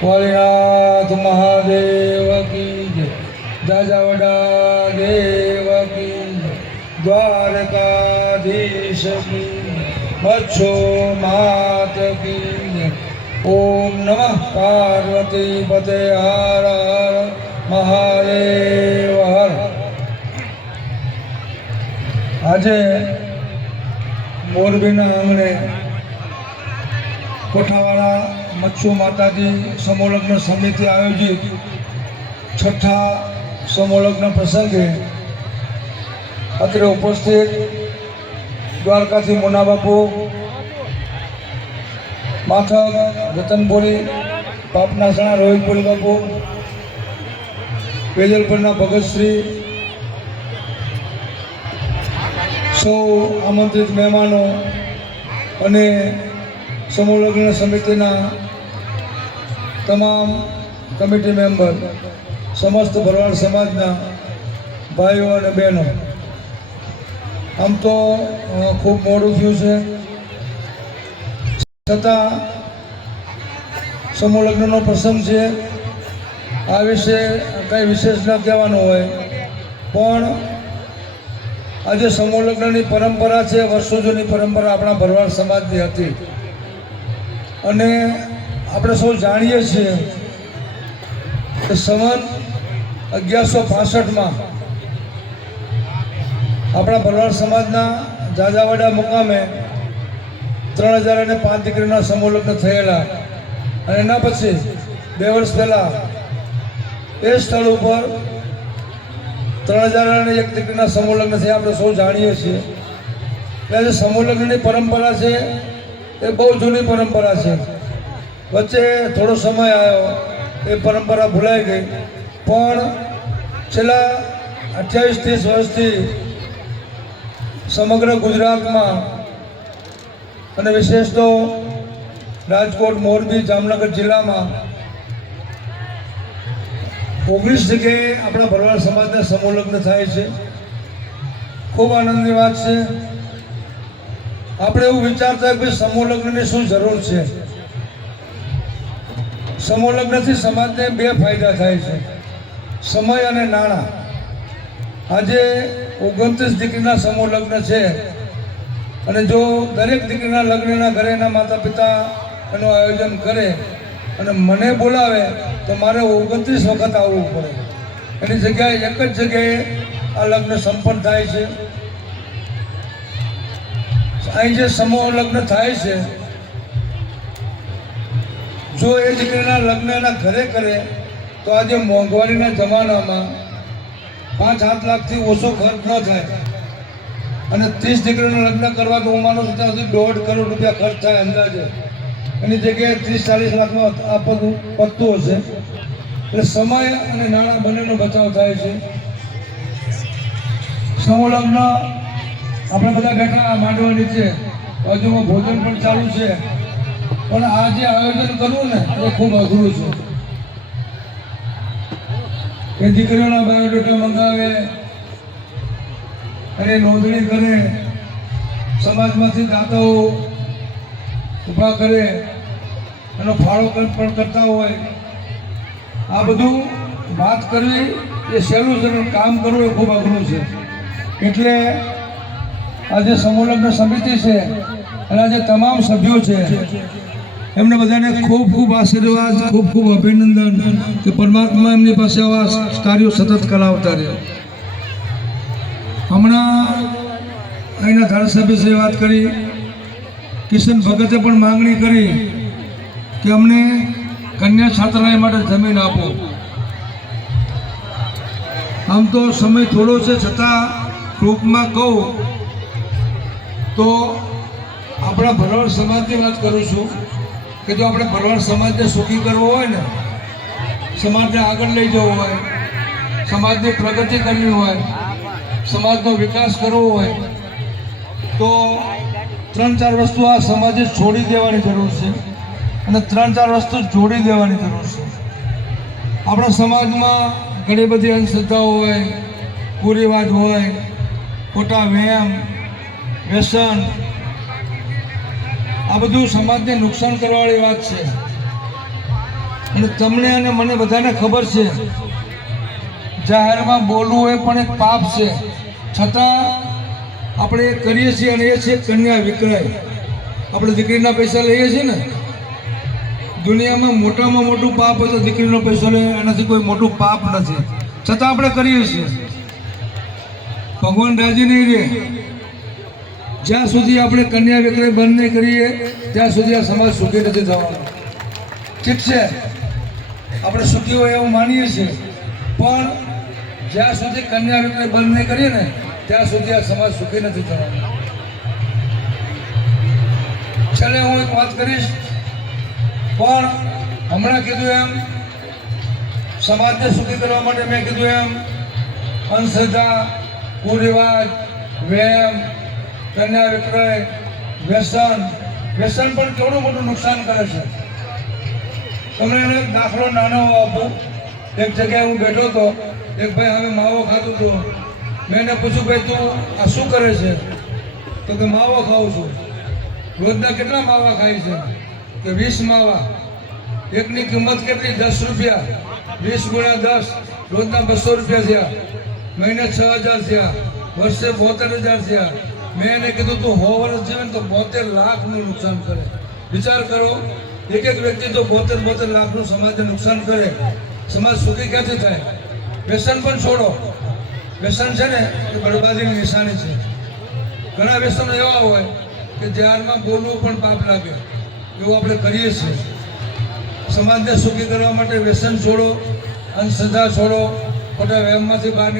વળિનાથ મહાદેવ કી જય જાજાવડા દેવ કી જય દ્વારકાધીશ કી જય મચ્છો માત કી જય ઓમ નમઃ પાર્વતી પતે હર હર મહાદેવ હર આજે મોરબીના આંગણે કોઠાવાળા મચ્છુ માતાજી સમોલગ્ન સમિતિ આયોજિત છઠ્ઠા સમોલગ્ન પ્રસંગે અત્રે ઉપસ્થિત દ્વારકાથી મોનાબાપુ, માથક રતનપુરી પાપનાસણા રોહિતપુરી બાપુ, વેજલપુરના ભગતશ્રી, સૌ આમંત્રિત મહેમાનો અને સમૂહ સમિતિના તમામ કમિટી મેમ્બર, સમસ્ત ભરવાડ સમાજના ભાઈઓ અને બહેનો, આમ તો ખૂબ મોડું થયું છે. છતાં, સમૂહ લગ્નનો પ્રસંગ છે. આ વિશે કંઈ વિશેષ ન કહેવાનું હોય. પણ, આજે સમૂહ લગ્નની પરંપરા છે, વર્ષો જૂની પરંપરા આપણા ભરવાડ સમાજની હતી. અને આપણે સૌ જાણીએ છીએ કે સવન અગિયારસો પાસઠમાં આપણા ભરવાડ સમાજના જાજાવાડા મુકામે ત્રણ હજાર અને પાંચ દીકરીના સમોલગ્ન થયેલા. અને એના પછી બે વર્ષ પહેલાં એ સ્થળ ઉપર ત્રણ હજાર અને એક દીકરીના સમોલગ્ન લગ્ન થયા. આપણે સૌ જાણીએ છીએ એટલે જે સમૂહલગ્નની પરંપરા છે એ બહુ જૂની પરંપરા છે. વચ્ચે થોડો સમય આવ્યો. એ પરંપરા ભૂલાઈ ગઈ. પણ છેલ્લા અઠ્યાવીસ ત્રીસ વર્ષથી સમગ્ર ગુજરાતમાં અને વિશેષ તો રાજકોટ, મોરબી, જામનગર જિલ્લામાં ઓગણીસ જગ્યાએ આપણા ભરવાડ સમાજના સમૂહ લગ્ન થાય છે. ખૂબ આનંદની વાત છે. આપણે એવું વિચારતા કે સમુલગ્નની શું જરૂર છે? સમૂહ લગ્નથી સમાજને બે ફાયદા થાય છે. સમય અને નાણાં. આજે ઓગણત્રીસ દીકરીના સમૂહ છે અને જો દરેક દીકરીના લગ્નના ઘરે એના માતા પિતા એનું આયોજન કરે અને મને બોલાવે તો મારે ઓગણત્રીસ વખત આવવું પડે. એની જગ્યાએ એક જ જગ્યાએ આ લગ્ન સંપન્ન થાય છે. અહીં જે સમૂહ લગ્ન થાય છે જો એ દીકરીના લગ્ન એના ઘરે કરે, તો આજે મોંઘવારીના જમાનામાં પાંચ સાત લાખથી ઓછો ખર્ચ ન થાય. અને ત્રીસ દીકરીનું લગ્ન કરવા તો હું માનું છું ત્યાં સુધી દોઢ કરોડ રૂપિયા ખર્ચ થાય અંદાજે. એની જગ્યાએ ત્રીસ ચાલીસ લાખમાં આ પતું પતતું હશે. એટલે સમય અને નાણાં બંનેનો બચાવ થાય છે. સંલગ્ન લગ્ન આપણે બધા બેઠા માંડવા નીચે. બાજુમાં ભોજન પણ ચાલુ છે. પણ આ જે આયોજન કરવું ને, એ ખૂબ અઘરું છે. કે દીકરીઓના બાયોડેટા મંગાવે, અને નોંધણી કરે, સમાજમાંથી દાતાઓ ઊભા કરે, એનો ફાળો પણ કરતા હોય. આ બધું વાત કરવી એ સહેલું છે કામ કરવું એ ખૂબ અઘરું છે. એટલે આજે સમૂહ લગ્ન સમિતિ છે, અને આજે તમામ સભ્યો છે એમને બધાને ખૂબ ખૂબ આશીર્વાદ, ખૂબ ખૂબ અભિનંદન કે પરમાત્મા એમની પાસે આવા કાર્યો સતત કરાવતા રહે. હમણાં અહીંના ધારાસભ્યશ્રીએ વાત કરી, કિશન ભગતે પણ માંગણી કરી કે અમને કન્યા છાત્રાલય માટે જમીન આપો. આમ તો સમય થોડો છે, છતાં ટૂંકમાં કહું તો આપણા ભરવાડ સમાજની વાત કરું છું. કે જો આપણે ભરવાડ સમાજને સુખી કરવો હોય ને, સમાજને આગળ લઈ જવો હોય, સમાજની પ્રગતિ કરવી હોય, સમાજનો વિકાસ કરવો હોય, તો ત્રણ ચાર વસ્તુ આ સમાજે છોડી દેવાની જરૂર છે અને ત્રણ ચાર વસ્તુ જોડી દેવાની જરૂર છે. આપણા સમાજમાં ઘણી બધી અંધશ્રદ્ધાઓ હોય, કુરિવાજ હોય, ખોટા વ્યાયામ, વ્યસન આ બધું સમાજને નુકસાન કરવાવાળી વાત છે. અને તમને અને મને બધાને ખબર છે, જાહેરમાં બોલવું એ પણ એક પાપ છે. છતાં આપણે એ કરીએ છીએ અને એ છે કન્યા વિક્રય. આપણે દીકરીના પૈસા લઈએ છીએ ને? દુનિયામાં મોટામાં મોટું પાપ હોય તો દીકરીનો પૈસો લે, એનાથી કોઈ મોટું પાપ નથી. છતાં આપણે કરીએ છીએ. ભગવાન રાજી નહીં રહે. જ્યાં સુધી આપણે કન્યા વિક્રય બંધ નહીં કરીએ, ત્યાં સુધી આ સમાજ સુખી નથી થવાનો. ઠીક છે? આપણે સુખી હોય એવું માનીએ છીએ. પણ જ્યાં સુધી કન્યા વિક્રય બંધ નહીં કરીએ ને, ત્યાં સુધી આ સમાજ સુખી નથી થવાનો. છેલ્લે હું એક વાત કરીશ. પણ હમણાં કીધું એમ, સમાજને સુખી કરવા માટે મેં કીધું એમ, અંધશ્રદ્ધા, કુરિવાજ, વેમ કન્યા વિક્રય વ્યસન વ્યસન પણ કેવડું મોટું નુકસાન કરે છે. તમને એને એક દાખલો નાનો આપું. એક જગ્યાએ હું બેઠો હતો. એક ભાઈ હવે માવો ખાતું હતું. મેં એને પૂછ્યું, ભાઈ, તું આ શું કરે છે? તો કે, માવો ખાઉં છું. રોજના કેટલા માવા ખાય છે? કે વીસ માવા. એકની કિંમત કેટલી? દસ રૂપિયા. વીસ ગુણ્યા દસ, રોજના બસો રૂપિયા થયા. મહિને છ હજાર થયા. વર્ષે બોતેર હજાર થયા. મેં એને કીધું, તું સો વર્ષ જીવે તો બોતેર લાખનું નુકસાન કરે. વિચાર કરો એક એક વ્યક્તિ તો બોતેર બોતેર લાખનું સમાજને નુકસાન કરે. સમાજ સુખી ક્યાંથી થાય? વ્યસન પણ છોડો. વ્યસન છે ને, એ બરબાદીની નિશાની છે. ઘણા વ્યસનો એવા હોય કે ધ્યાનમાં બોલવું પણ પાપ લાગે. એવું આપણે કરીએ છીએ. સમાજને સુખી કરવા માટે વ્યસન છોડો, અંધશ્રદ્ધા છોડો, ખોટા વહેમમાંથી બહાર.